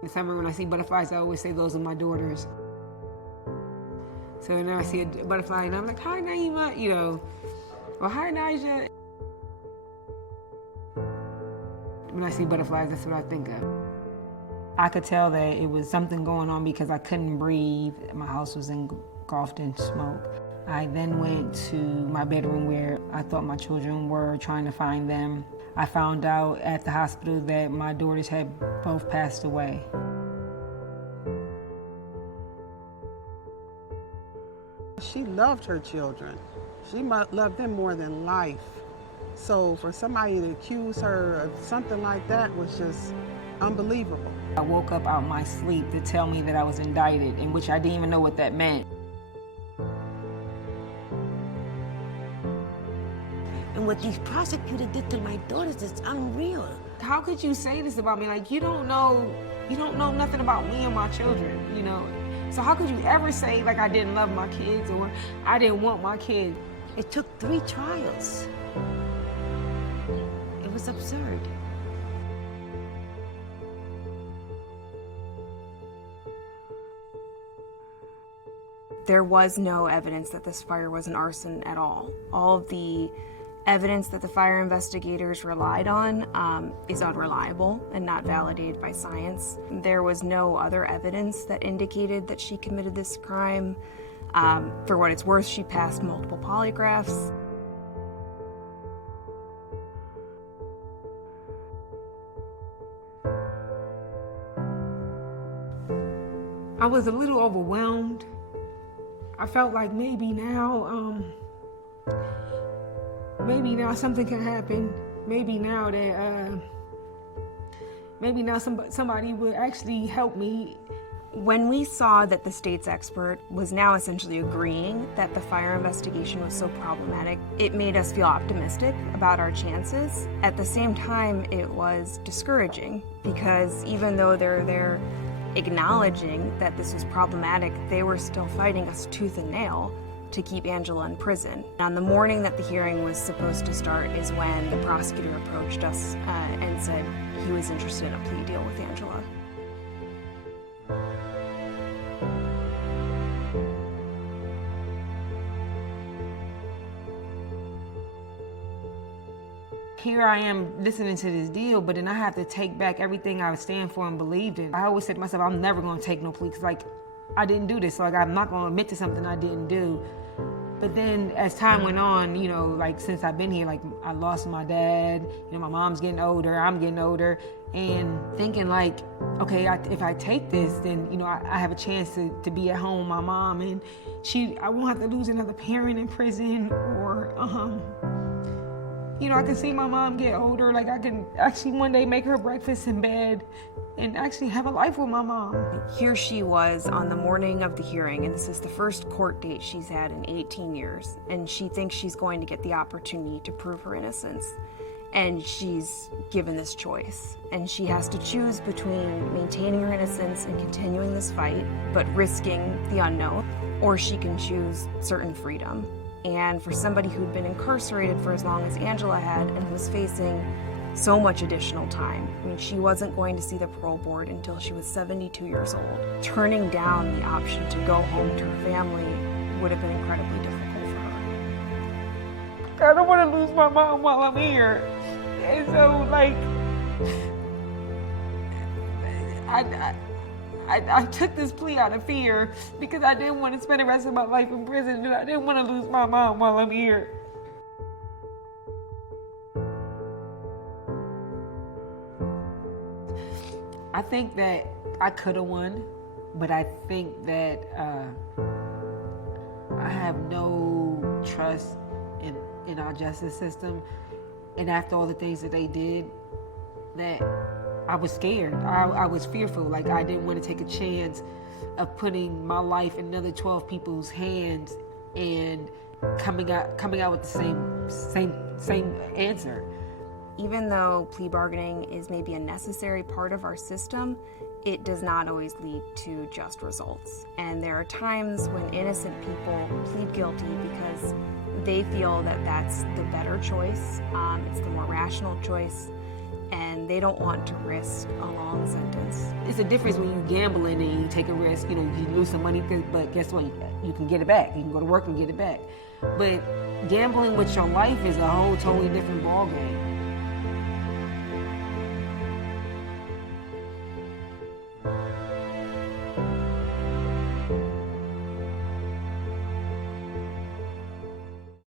In the summer when I see butterflies, I always say those are my daughters. So then I see a butterfly and I'm like, hi Naima, you know, or hi Naija. When I see butterflies, that's what I think of. I could tell that it was something going on because I couldn't breathe. My house was engulfed in smoke. I then went to my bedroom where I thought my children were, trying to find them. I found out at the hospital that my daughters had both passed away. She loved her children. She loved them more than life. So for somebody to accuse her of something like that was just unbelievable. I woke up out of my sleep to tell me that I was indicted, in which I didn't even know what that meant. And what these prosecutors did to my daughters is unreal. How could you say this about me? Like, you don't know nothing about me and my children, you know? So how could you ever say, like, I didn't love my kids or I didn't want my kids? It took 3 trials. It was absurd. There was no evidence that this fire was an arson at all. All of the evidence that the fire investigators relied on is unreliable and not validated by science. There was no other evidence that indicated that she committed this crime. For what it's worth, she passed multiple polygraphs. I was a little overwhelmed. I felt like maybe now something can happen. Maybe now that, somebody would actually help me. When we saw that the state's expert was now essentially agreeing that the fire investigation was so problematic, it made us feel optimistic about our chances. At the same time, it was discouraging because even though they're acknowledging that this was problematic, they were still fighting us tooth and nail to keep Angela in prison. On the morning that the hearing was supposed to start is when the prosecutor approached us and said he was interested in a plea deal with Angela. Here I am listening to this deal, but then I have to take back everything I stand for and believed in. I always said to myself, I'm never gonna take no plea, because like, I didn't do this, so like, I'm not gonna admit to something I didn't do. But then as time went on, you know, like since I've been here, like I lost my dad, you know, my mom's getting older, I'm getting older, and thinking like, okay, if I take this, then, you know, I have a chance to be at home with my mom, and I won't have to lose another parent in prison, or, you know, I can see my mom get older, like I can actually one day make her breakfast in bed and actually have a life with my mom. Here she was on the morning of the hearing, and this is the first court date she's had in 18 years, and she thinks she's going to get the opportunity to prove her innocence. And she's given this choice, and she has to choose between maintaining her innocence and continuing this fight, but risking the unknown, or she can choose certain freedom. And for somebody who'd been incarcerated for as long as Angela had and was facing so much additional time, I mean, she wasn't going to see the parole board until she was 72 years old. Turning down the option to go home to her family would have been incredibly difficult for her. I don't want to lose my mom while I'm here. And so, like, I took this plea out of fear because I didn't want to spend the rest of my life in prison, and I didn't want to lose my mom while I'm here. I think that I could have won, but I think that I have no trust in our justice system. And after all the things that they did, that I was scared. I was fearful. Like, I didn't want to take a chance of putting my life in another 12 people's hands and coming out with the same answer. Even though plea bargaining is maybe a necessary part of our system, it does not always lead to just results. And there are times when innocent people plead guilty because they feel that that's the better choice, it's the more rational choice, and They don't want to risk a long sentence. It's a difference when you gambling and you take a risk. You know, you lose some money, but guess what? You can get it back. You can go to work and get it back. But gambling with your life is a whole totally different ballgame.